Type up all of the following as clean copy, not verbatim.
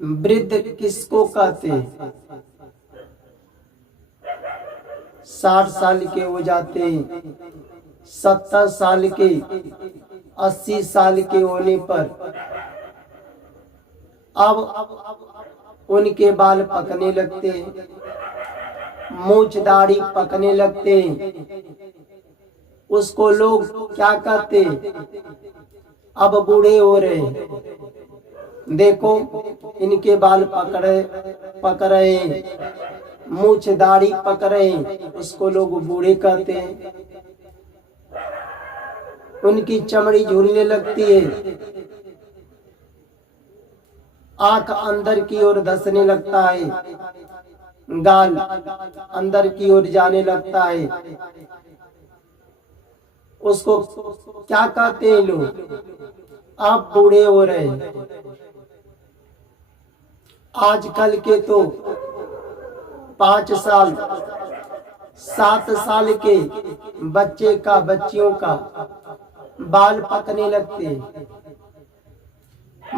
वृद्ध किसको कहते हैं? 60 साल के हो जाते हैं, 70 साल के, 80 साल के होने पर अब उनके बाल पकने लगते हैं, मूंछ दाढ़ी पकने लगते हैं। उसको लोग क्या कहते हैं? अब बूढ़े हो रहे हैं, देखो इनके बाल पक रहे हैं, मूंछ दाढ़ी पक रहे हैं, उसको लोग बूढ़े कहते हैं। उनकी चमड़ी झूलने लगती है, आंख अंदर की ओर धंसने लगता है, गाल अंदर की ओर जाने लगता है। उसको क्या कहते हैं लोग? आप बूढ़े हो रहे हैं। आजकल के तो 5 साल 7 साल के बच्चे का, बच्चियों का बाल पकने लगते हैं।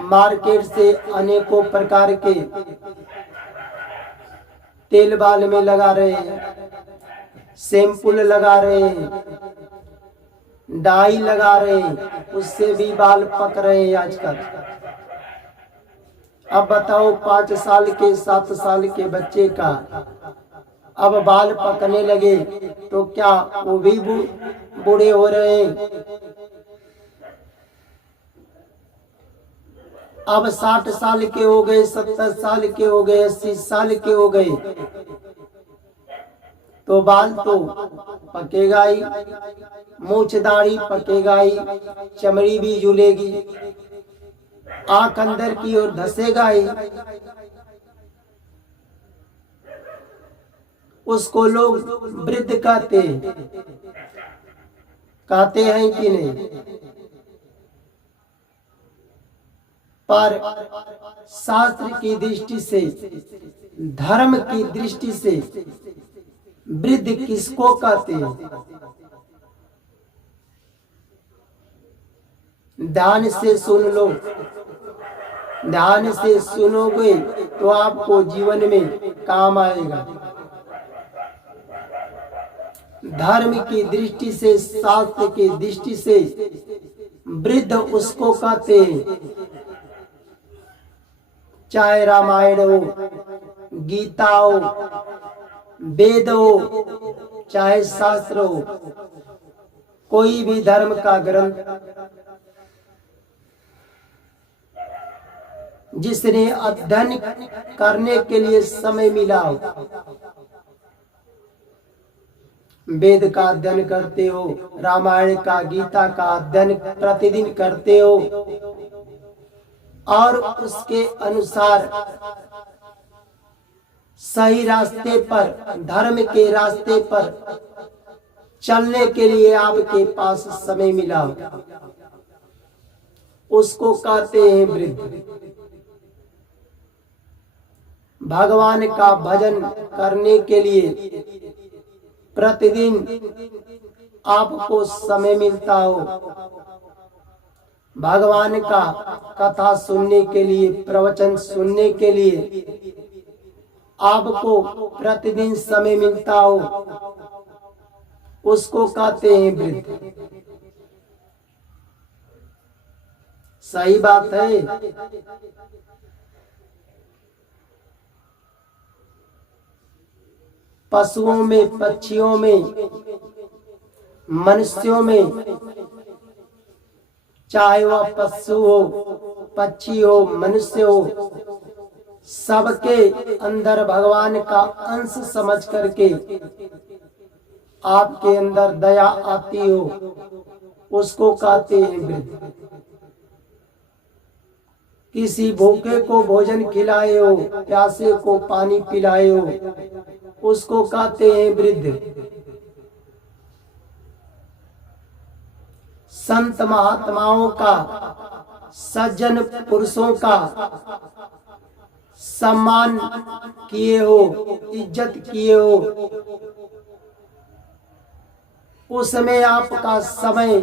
मार्केट से अनेकों प्रकार के तेल बाल में लगा रहे हैं, शैम्पू लगा रहे हैं, डाई लगा रहे हैं, उससे भी बाल पक रहे हैं आजकल। अब बताओ 5 साल के 7 साल के बच्चे का अब बाल पकने लगे तो क्या वो भी बूढ़े हो रहे हैं? अब 60 साल के हो गए, 70 साल के हो गए, 80 साल के हो गए तो बाल तो पकेगा ही, मूंछ दाढ़ी पकेगा ही, चमड़ी भी झूलेगी, आंख अंदर की ओर धसेगा ही। उसको लोग वृद्ध कहते हैं कि नहीं? पर शास्त्र की दृष्टि से, धर्म की दृष्टि से वृद्ध किसको कहते हैं? ध्यान से सुन लो, ध्यान से सुनोगे तो आपको जीवन में काम आएगा। धर्म की दृष्टि से, शास्त्र की दृष्टि से वृद्ध उसको कहते हैं, चाहे रामायण हो, गीता हो, वेद हो, चाहे शास्त्र हो, कोई भी धर्म का ग्रंथ जिसने अध्ययन करने के लिए समय मिला हो, वेद का अध्ययन करते हो, रामायण का, गीता का अध्ययन प्रतिदिन करते हो और उसके अनुसार सही रास्ते पर, धर्म के रास्ते पर चलने के लिए आपके पास समय मिला, उसको कहते हैं वृद्ध। भगवान का भजन करने के लिए प्रतिदिन आपको समय मिलता हो, भगवान का कथा सुनने के लिए, प्रवचन सुनने के लिए आपको प्रतिदिन समय मिलता हो, उसको कहते हैं वृद्ध। सही बात है। पशुओं में, पक्षियों में, मनुष्यों में, चाहे वह पशु हो, पक्षी हो, मनुष्य हो, सबके अंदर भगवान का अंश समझ करके आपके अंदर दया आती हो, उसको कहते हैं वृद्ध। किसी भूखे को भोजन खिलाए हो, प्यासे को पानी पिलाए हो, उसको कहते हैं वृद्ध। संत महात्माओं का, सज्जन पुरुषों का सम्मान किए हो, इज्जत किए हो, उसमें आपका समय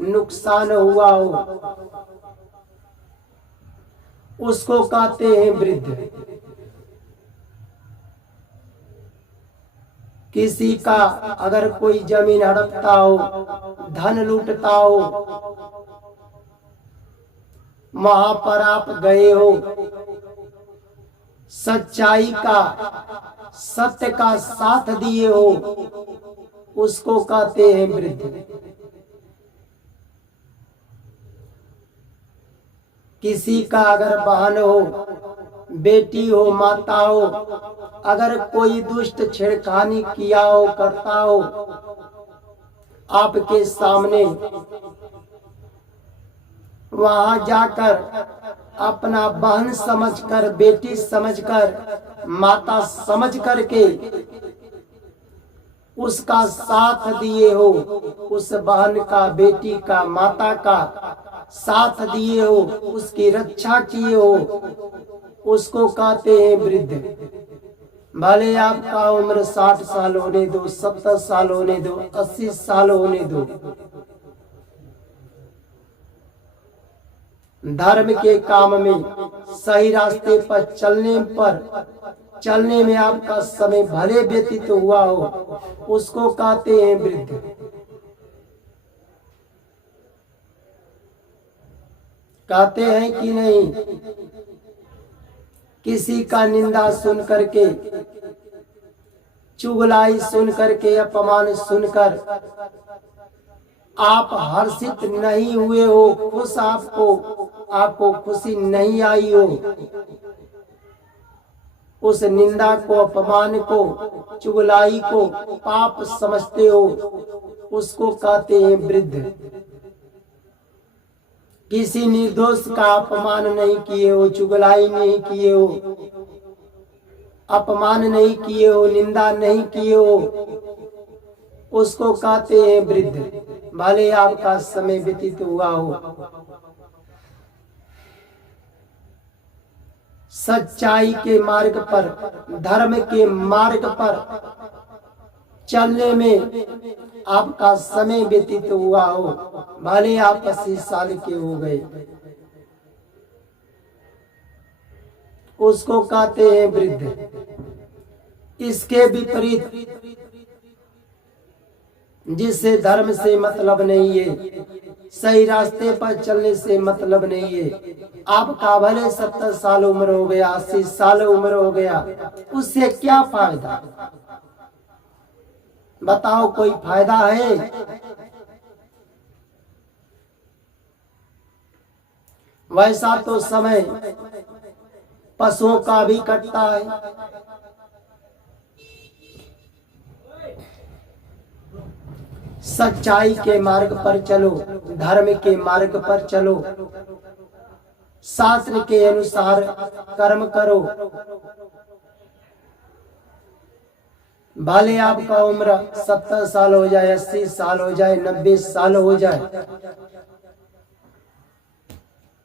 नुकसान हुआ हो, उसको कहते हैं वृद्ध। किसी का अगर कोई जमीन हड़पता हो, धन लूटता हो, वहां पर आप गए हो, सच्चाई का, सत्य का साथ दिए हो, उसको कहते हैं वृद्ध। किसी का अगर बहन हो, बेटी हो, माता हो, अगर कोई दुष्ट छेड़खानी किया हो, करता हो, आपके सामने, वहां जाकर अपना बहन समझकर, बेटी समझकर, माता समझ करके उसका साथ दिए हो, उस बहन का, बेटी का, माता का साथ दिए हो, उसकी रक्षा किए हो, उसको कहते हैं वृद्ध। भले आपका उम्र 60 साल होने दो, 70 साल होने दो, 80 साल होने दो, धर्म के काम में, सही रास्ते पर चलने में आपका समय भले व्यतीत हुआ हो, उसको कहते हैं वृद्ध। कहते हैं कि नहीं? किसी का निंदा सुन करके, चुगलाई सुन करके, अपमान सुनकर आप हर्षित नहीं हुए हो, खुश आपको खुशी नहीं आई हो, उस निंदा को, अपमान को, चुगलाई को पाप समझते हो, उसको कहते हैं वृद्ध। किसी निर्दोष का अपमान नहीं किए हो, चुगलाई नहीं किए हो, अपमान नहीं किए हो, निंदा नहीं किए हो, उसको कहते हैं वृद्ध। भले आपका समय व्यतीत हुआ हो, सच्चाई के मार्ग पर, धर्म के मार्ग पर चलने में आपका समय व्यतीत हुआ हो, भले आप 80 साल के हो गए, उसको कहते हैं वृद्ध। इसके विपरीत, जिससे धर्म से मतलब नहीं है, सही रास्ते पर चलने से मतलब नहीं है, आपका भले 70 साल उम्र हो गया, 80 साल उम्र हो गया, उससे क्या फायदा? बताओ, कोई फायदा है? वैसा तो समय पशुओं का भी कटता है। सच्चाई के मार्ग पर चलो, धर्म के मार्ग पर चलो, शास्त्र के अनुसार कर्म करो। भले आपका उम्र 70 साल हो जाए, 80 साल हो जाए, 90 साल हो जाए,